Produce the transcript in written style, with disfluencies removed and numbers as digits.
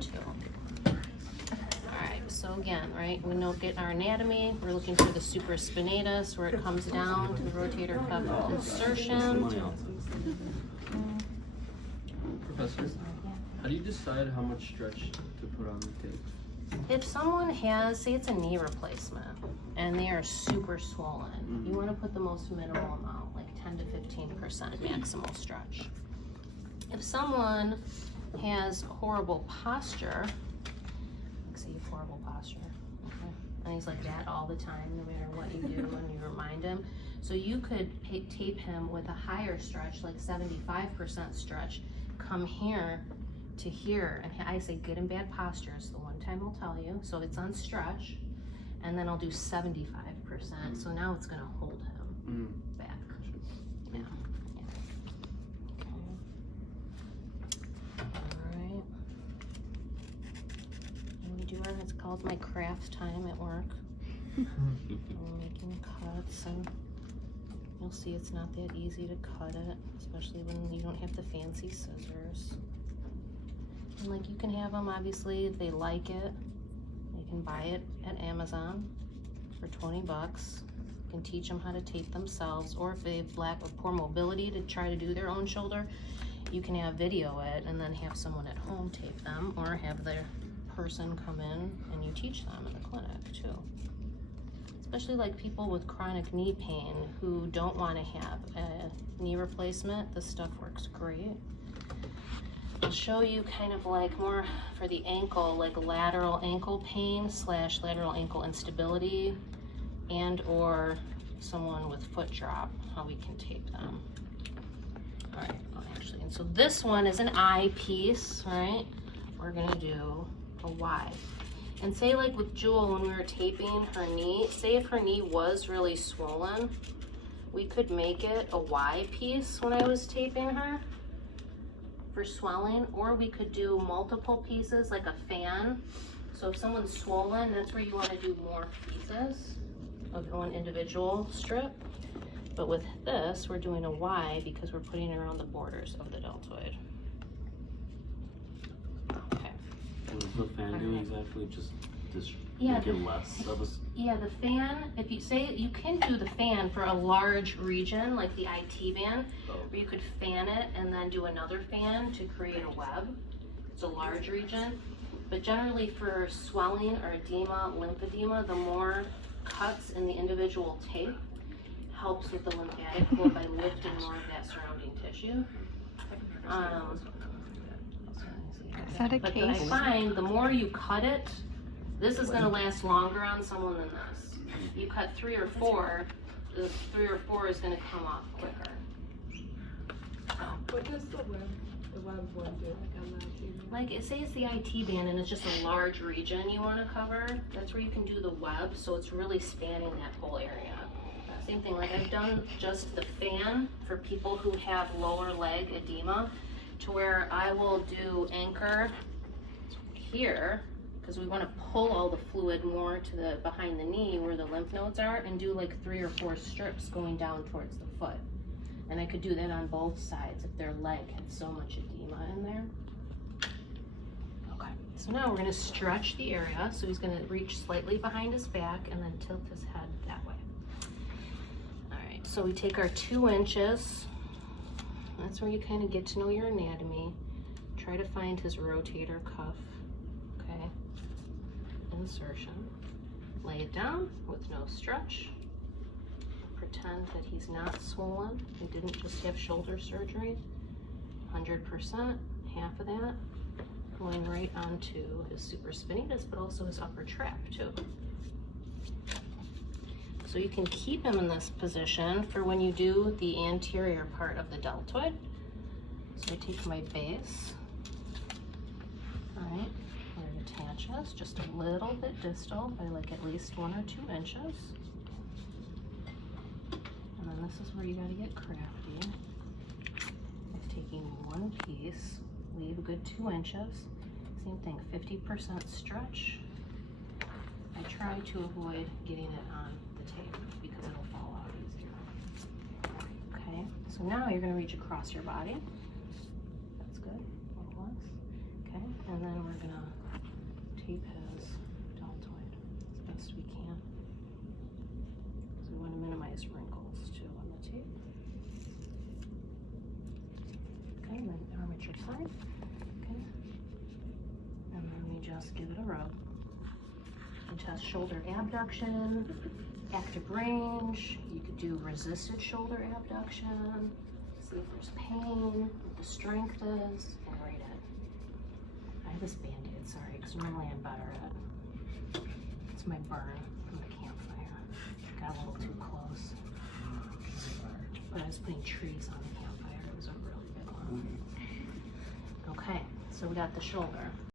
too. Alright, so again, right, we know get our anatomy. We're looking for the supraspinatus where it comes down to the rotator cuff insertion. Professor, how do you decide how much stretch to put on the tape? If someone has, say it's a knee replacement, and they are super swollen, you want to put the most minimal amount, like 10 to 15% maximal stretch. If someone has horrible posture, like say you have horrible posture, okay, and he's like that all the time, no matter what you do, and you remind him, so you could tape him with a higher stretch, like 75% stretch, come here to here, and I say good and bad posture is the one time I'll tell you, so it's on stretch, and then I'll do 75%, so now it's gonna hold him back. Yeah. Okay. Alright. And we do our, it's called my craft time at work. I'm making cuts, and you'll see it's not that easy to cut it, especially when you don't have the fancy scissors. And like you can have them, obviously, if they like it, they can buy it at Amazon for 20 bucks. You can teach them how to tape themselves, or if they have lack or poor mobility to try to do their own shoulder, you can have video it and then have someone at home tape them, or have their person come in and you teach them in the clinic too. Especially like people with chronic knee pain who don't want to have a knee replacement, this stuff works great. I'll show you kind of like more for the ankle, like lateral ankle pain / lateral ankle instability, and or someone with foot drop, how we can tape them. All right, actually, and so this one is an I piece, right? We're gonna do a Y. And say like with Jewel, when we were taping her knee, say if her knee was really swollen, we could make it a Y piece when I was taping her for swelling, or we could do multiple pieces like a fan. So if someone's swollen, that's where you want to do more pieces of one individual strip. But with this, we're doing a Y because we're putting it around the borders of the deltoid. Okay. What does the fan do exactly? Just Yeah, make it less of a... Yeah, the fan, if you say, you can do the fan for a large region, like the IT band, where you could fan it and then do another fan to create a web. It's a large region. But generally for swelling or edema, lymphedema, the more cuts in the individual tape helps with the lymphatic flow by lifting more of that surrounding tissue. Is that a But case? I find the more you cut it, this is going to last longer on someone than this. You cut 3 or 4, the 3 or 4 is going to come off quicker. What does the web one do? Like on the TV? Like it says the IT band and it's just a large region you want to cover. That's where you can do the web, so it's really spanning that whole area. Same thing, like I've done just the fan for people who have lower leg edema, to where I will do anchor here, because we want to pull all the fluid more to the behind the knee where the lymph nodes are, and do like 3 or 4 strips going down towards the foot. And I could do that on both sides if their leg had so much edema in there. Okay, so now we're going to stretch the area. So he's going to reach slightly behind his back and then tilt his head that way. All right, so we take our 2 inches. That's where you kind of get to know your anatomy. Try to find his rotator cuff. Okay, insertion. Lay it down with no stretch. Pretend that he's not swollen. He didn't just have shoulder surgery. 100%, half of that, going right onto his supraspinatus, but also his upper trap too. So you can keep him in this position for when you do the anterior part of the deltoid. So I take my base. All right, I'm going to attach this just a little bit distal by like at least 1 or 2 inches. And then this is where you got to get crafty. It's taking 1 piece, leave a good 2 inches. Same thing, 50% stretch. I try to avoid getting it on the tape because it'll fall out easier. Okay, so now you're going to reach across your body. That's good. A little less. Okay, Okay, and then we're gonna tape his deltoid as best we can. So we want to minimize wrinkles too on the tape. Okay, and then armature side. Okay. And then we just give it a rub. And test shoulder abduction, active range. You could do resisted shoulder abduction. See if there's pain, what the strength is, and rate it. I have this Band-Aid, sorry, because normally I'm better at. It's my burn from the campfire. Got a little too close. But I was putting trees on the campfire. It was a really big one. Okay, so we got the shoulder.